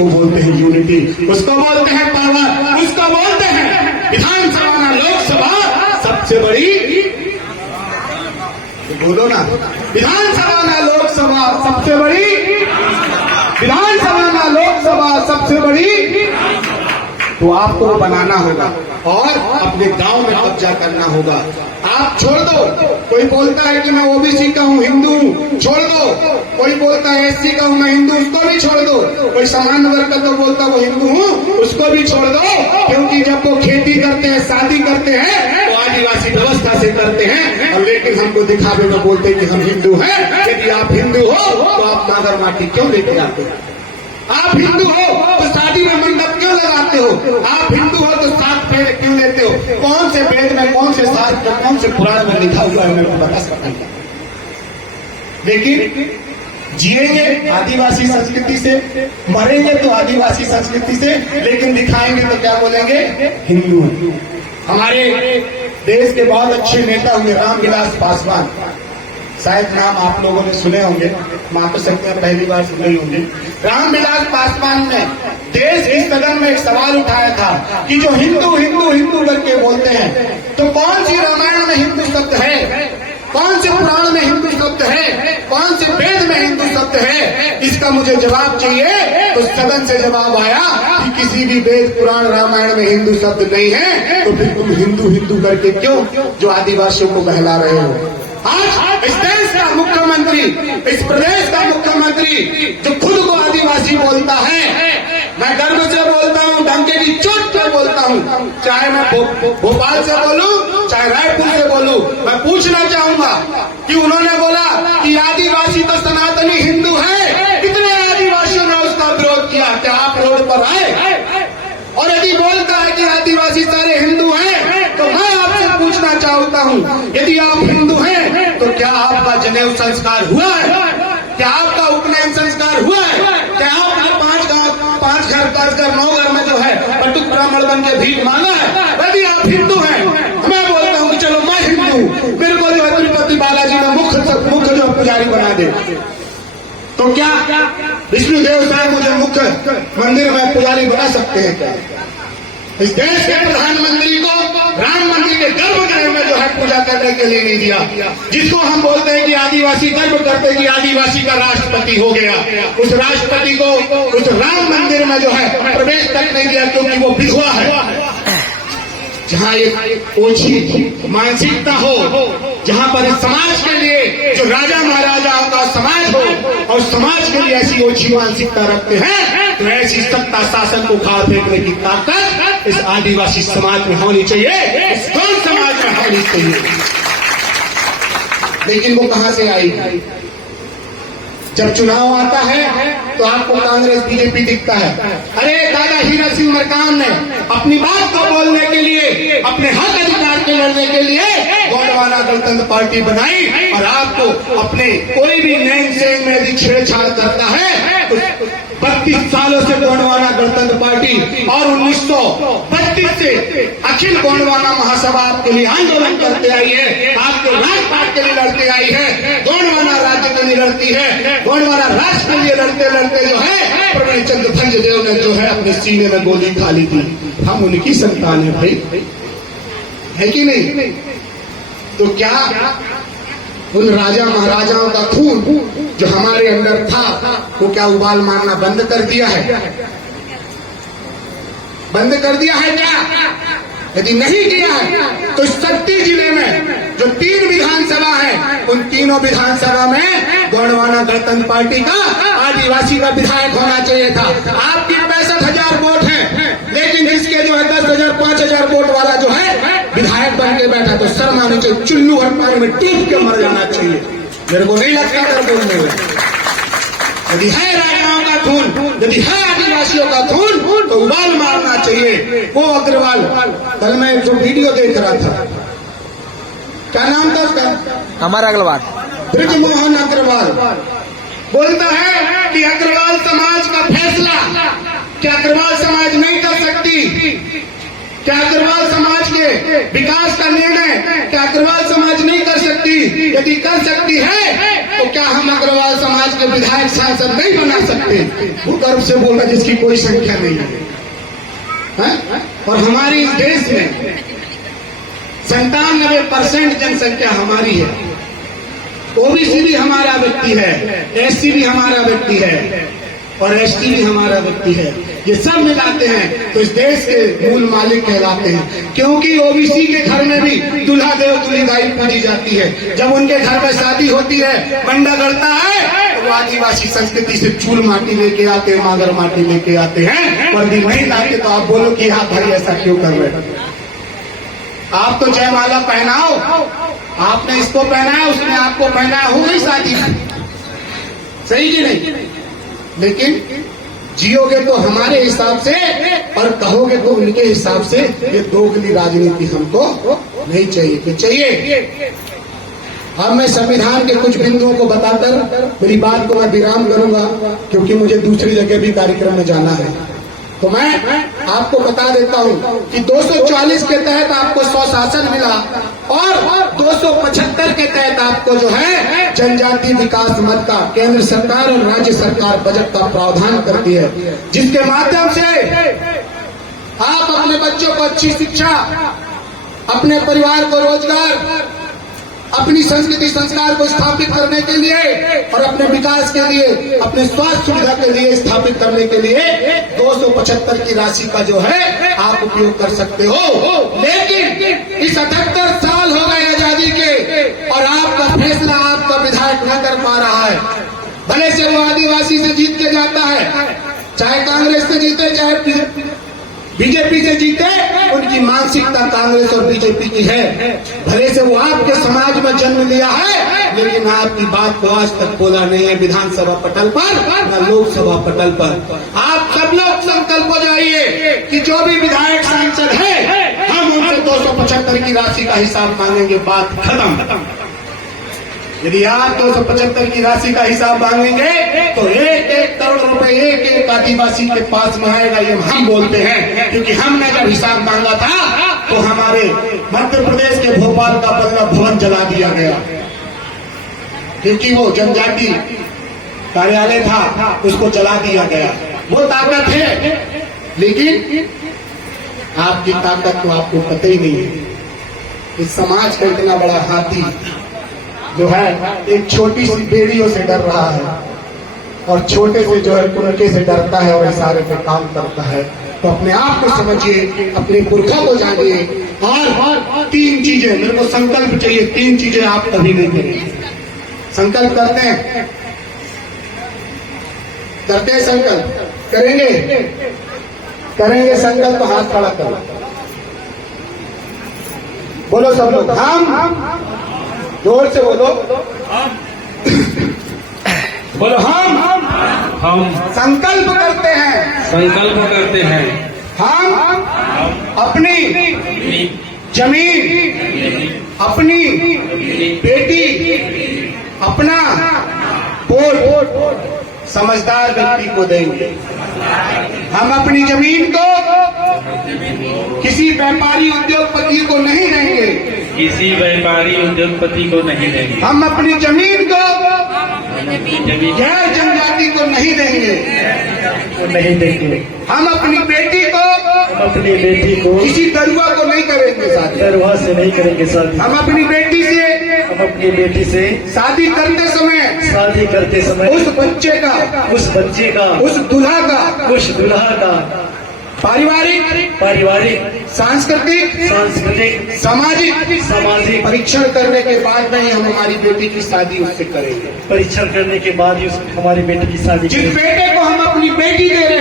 उसको बोलते हैं यूनिटी, उसको बोलते हैं पावर, उसको बोलते हैं विधानसभा ना लोकसभा सबसे बड़ी, बोलो ना, विधानसभा ना लोकसभा सबसे बड़ी, विधानसभा ना लोकसभा सबसे बड़ी। तो आपको बनाना होगा और अपने गांव में कब्जा करना होगा। आप छोड़ दो, कोई बोलता है कि मैं ओबीसी का हूँ, हिंदू हूँ, छोड़ दो। कोई बोलता है एससी का हूँ, मैं हिंदू, उसको भी छोड़ दो। कोई सामान्य वर्ग का तो बोलता है वो हिंदू हूँ, उसको भी छोड़ दो। क्योंकि जब वो खेती करते हैं, शादी करते हैं, तो आदिवासी व्यवस्था से करते हैं, और लेकिन हमको दिखावे में बोलते हैं कि हम हिंदू हैं। यदि आप हिंदू हो तो आप नागर माटी क्यों लेके आते हैं? आप हिंदू हो तो शादी में मंडप क्यों लगाते हो? आप हिंदू हो तो सात वेद क्यों लेते हो? कौन से वेद में, कौन से शास्त्र में, कौन से पुराण में लिखा हुआ है, मेरे को बता सकता है? लेकिन जिएंगे आदिवासी संस्कृति से, मरेंगे तो आदिवासी संस्कृति से, लेकिन दिखाएंगे तो क्या बोलेंगे? हिंदू। हमारे देश के बहुत अच्छे नेता हुए रामविलास पासवान, शायद नाम आप लोगों ने सुने होंगे, मान तो सकते हैं पहली बार सुने होंगे। रामविलास पासवान ने देश के सदन में एक सवाल उठाया था कि जो हिंदू हिंदू हिंदू करके बोलते हैं, तो कौन सी रामायण में हिंदू शब्द है, कौन से पुराण में हिंदू शब्द है, कौन से वेद में हिंदू शब्द है? इसका मुझे जवाब चाहिए। तो सदन से जवाब आया कि किसी भी वेद पुराण रामायण में हिंदू शब्द नहीं है। तो फिर तुम हिंदू हिंदू करके क्यों जो आदिवासियों को बहला रहे हो? आज इस देश का मुख्यमंत्री, इस प्रदेश का मुख्यमंत्री जो खुद को आदिवासी बोलता है, मैं गर्व से बोलता हूँ, डंके की चोट पे बोलता हूँ, चाहे मैं भोपाल से बोलूं, चाहे रायपुर से बोलूं। मैं पूछना चाहूंगा कि उन्होंने बोला कि आदिवासी तो सनातनी हिंदू है, कितने आदिवासियों ने उसका विरोध किया? क्या आप रोड पर आए? और यदि बोलता है कि आदिवासी सारे हिंदू हैं, तो मैं आपसे पूछना चाहता हूँ, यदि आप हिंदू हैं तो क्या आपका जनेऊ संस्कार हुआ है? क्या आपका उपनयन संस्कार हुआ है? क्या आपने 5 घर कर 9 घर में जो है पटुक ब्राह्मण बन के भीख मांगा है? यदि आप हिंदू हैं, मैं बोलता हूँ कि चलो मैं हिंदू हूँ, मेरे को जो है तिरुपति बालाजी में मुख्य जो पुजारी बना दे, तो क्या विष्णुदेव साहब मुझे मुख्य मंदिर में पुजारी बना सकते हैं क्या? इस देश के प्रधानमंत्री को राम मंदिर के गर्भगृह में जो है पूजा करने के लिए नहीं दिया, जिसको हम बोलते हैं कि आदिवासी गर्व करते हैं कि आदिवासी का राष्ट्रपति हो गया, उस राष्ट्रपति को उस राम मंदिर में जो है प्रवेश तक नहीं दिया, क्योंकि वो विधवा है। जहाँ एक ओछी मानसिकता हो, जहाँ पर समाज के लिए जो राजा महाराजाओं का समाज हो और समाज के लिए ऐसी ओछी मानसिकता रखते हैं, तो ऐसी सत्ता शासन को उखाड़ फेंकने की ताकत इस आदिवासी समाज में होनी चाहिए, इस गौड़ समाज में होनी चाहिए। लेकिन वो कहां से आई? जब चुनाव आता है तो आपको कांग्रेस बीजेपी दिखता है। अरे दादा हीरा सिंह मरकाम ने अपनी बात को बोलने के लिए, अपने हक अधिकार के लड़ने के लिए गोंडवाना गणतंत्र पार्टी बनाई, और आपको अपने कोई भी नैन सेन में यदि छेड़छाड़ करता है तो 32 सालों से गोंडवाना गणतंत्र पार्टी और 1932 से अखिल गोंडवाना महासभा आपके लिए आंदोलन करते आई है, आपके राजपाट के लिए लड़ते आई है, गोंडवाना राज्य के लिए लड़ती है, गोंडवाना राष्ट्र के लिए लड़ते लड़ते जो है प्रवीण चंद्र भंजदेव ने जो है अपने सीने में गोली खा ली थी। हम उनकी संतान है भाई, है कि नहीं? तो क्या उन राजा महाराजाओं का खून जो हमारे अंदर था वो क्या उबाल मारना बंद कर दिया है? बंद कर दिया है क्या? यदि नहीं किया है तो 37 जिले में जो 3 विधानसभा है, उन तीनों विधानसभा में गोंडवाना गणतंत्र पार्टी का आदिवासी का विधायक होना चाहिए था। आपके 65,000 वोट हैं, लेकिन इसके जो है 10,000 5,000 वोट वाला जो है विधायक बन के बैठा, तो शर्म आनी चाहिए, चुल्लू हर पानी में डूब के मर जाना चाहिए। मेरे को नहीं लगता कर बोलने में। यदि है राजाओं का खून, यदि है आदिवासियों का खून, तो उबाल मारना चाहिए। वो अग्रवाल, कल मैं जो वीडियो देख रहा था, क्या नाम था उसका? अमर अग्रवाल, ब्रिजमोहन अग्रवाल बोलता है कि अग्रवाल समाज का फैसला क्या अग्रवाल समाज नहीं कर सकती? क्या अग्रवाल समाज के विकास का निर्णय क्या अग्रवाल समाज नहीं कर सकती? यदि कर सकती है तो क्या हम अग्रवाल समाज के विधायक सांसद नहीं बना सकते? वो गर्व से बोलना जिसकी कोई संख्या नहीं है। और हमारी इस देश में 97% जनसंख्या हमारी है। ओबीसी भी हमारा व्यक्ति है, एससी भी हमारा व्यक्ति है और एसटी भी हमारा व्यक्ति है। ये सब मिलाते हैं तो इस देश के मूल मालिक कहलाते हैं। क्योंकि ओबीसी के घर में भी दूल्हा देव दूल्ही दाई पूजी जाती है। जब उनके घर में शादी होती है, मंडा गड़ता है, तो वो आदिवासी संस्कृति से चूल माटी लेके आते हैं, मागर माटी लेके आते हैं। पर नहीं लाते तो आप बोलो कि हाँ भाई ऐसा क्यों कर रहे हैं? आप तो जयमाला पहनाओ, आपने इसको पहनाया, उसने आपको पहनाया, हो गई शादी, सही कि नहीं? लेकिन जियोगे तो हमारे हिसाब से और कहोगे तो उनके हिसाब से। ये दोगली राजनीति हमको नहीं चाहिए। कि चाहिए अब मैं संविधान के कुछ बिंदुओं को बताकर मेरी बात को मैं विराम करूंगा, क्योंकि मुझे दूसरी जगह भी कार्यक्रम में जाना है। तो मैं आपको बता देता हूं कि 240 के तहत आपको स्वशासन मिला और 275 के तहत आपको जो है जनजाति विकास मद का केंद्र सरकार और राज्य सरकार बजट का प्रावधान करती है, जिसके माध्यम से आप अपने बच्चों को अच्छी शिक्षा, अपने परिवार को रोजगार, अपनी संस्कृति संस्कार को स्थापित करने के लिए और अपने विकास के लिए, अपने स्वास्थ्य सुविधा के लिए स्थापित करने के लिए 275 की राशि का जो है आप उपयोग कर सकते हो। लेकिन इस 78 साल हो गए आजादी के और आपका फैसला आपका विधायक न कर पा रहा है। भले से वो आदिवासी से जीत के जाता है, चाहे कांग्रेस से जीते चाहे बीजेपी से जीते, उनकी मानसिकता कांग्रेस और बीजेपी की है। भले से वो आपके समाज में जन्म लिया है, लेकिन आपकी बात को आज तक बोला नहीं है विधानसभा पटल पर न लोकसभा पटल पर। आप सब लोग संकल्प हो जाइए कि जो भी विधायक सांसद है, हम उनसे 275 की राशि का हिसाब मांगेंगे। बात खत्म। यदि आप 275 की राशि का हिसाब मांगेंगे तो 1-1 करोड़ रुपए एक आदिवासी के पास में आएगा। ये हम बोलते हैं, क्योंकि हमने जब हिसाब मांगा था तो हमारे मध्य प्रदेश के भोपाल का वल्लभ भवन जला दिया गया, क्योंकि वो जनजाति कार्यालय था, उसको जला दिया गया। वो ताकत है, लेकिन आपकी ताकत तो आपको पता ही नहीं है। इस समाज का इतना बड़ा हाथी जो है एक छोटी सी बेड़ियों से डर रहा है और छोटे से जो है कुनके से डरता है और इशारे पे काम करता है। तो अपने आप को समझिए, अपने पुरखा को जानिए। और 3 चीजें मेरे को संकल्प चाहिए, 3 चीजें आप कभी नहीं करेंगे। संकल्प करते हैं संकल्प करेंगे संकल्प। हाथ खड़ा करो, बोलो सब लोग, हम जोर से बोलो, बोलो हम संकल्प करते हैं हम अपनी जमीन, अपनी बेटी, अपना वोट समझदार व्यक्ति को देंगे। हम अपनी जमीन को किसी व्यापारी उद्योगपति को नहीं देंगे, हम अपनी जमीन को गैर जनजाति को नहीं देंगे, हम अपनी बेटी को किसी दरुआ को नहीं करेंगे, दरुआ से नहीं करेंगे शादी। हम अपनी बेटी से शादी करते समय उस बच्चे का उस दूल्हा का पारिवारिक सांस्कृतिक सामाजिक परीक्षण करने के बाद में ही हम हमारी बेटी की शादी उससे करेंगे। परीक्षण करने के बाद ही हमारी बेटी की शादी। जिस बेटे को हम अपनी बेटी दे रहे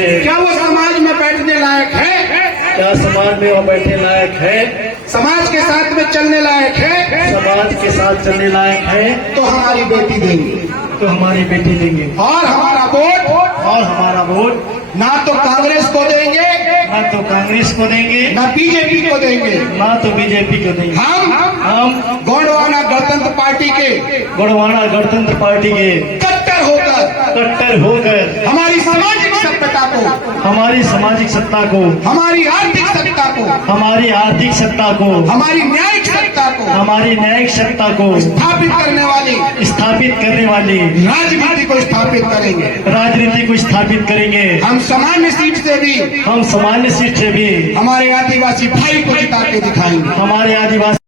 हैं, क्या वो समाज में बैठने लायक है? क्या समाज में वो बैठने लायक है? समाज के साथ में चलने लायक है? समाज के साथ चलने लायक है तो हमारी बेटी देंगे, और हमारा वोट ना तो कांग्रेस को देंगे, ना बीजेपी को देंगे, हम गोंडवाना गणतंत्र पार्टी के कट्टर होकर हमारी सामाजिक सभ्यता को, हमारी सामाजिक सत्ता को, हमारी आर्थिक सत्ता को, हमारी आर्थिक सत्ता को, हमारी न्यायिक सत्ता को हमारी न्यायिक सत्ता को स्थापित करने वाली राजनीति को स्थापित करेंगे। राजनीति को स्थापित करेंगे। हम सामान्य सीट से भी हमारे आदिवासी हमारे आदिवासी भाई को जिता के दिखाएंगे। हमारे आदिवासी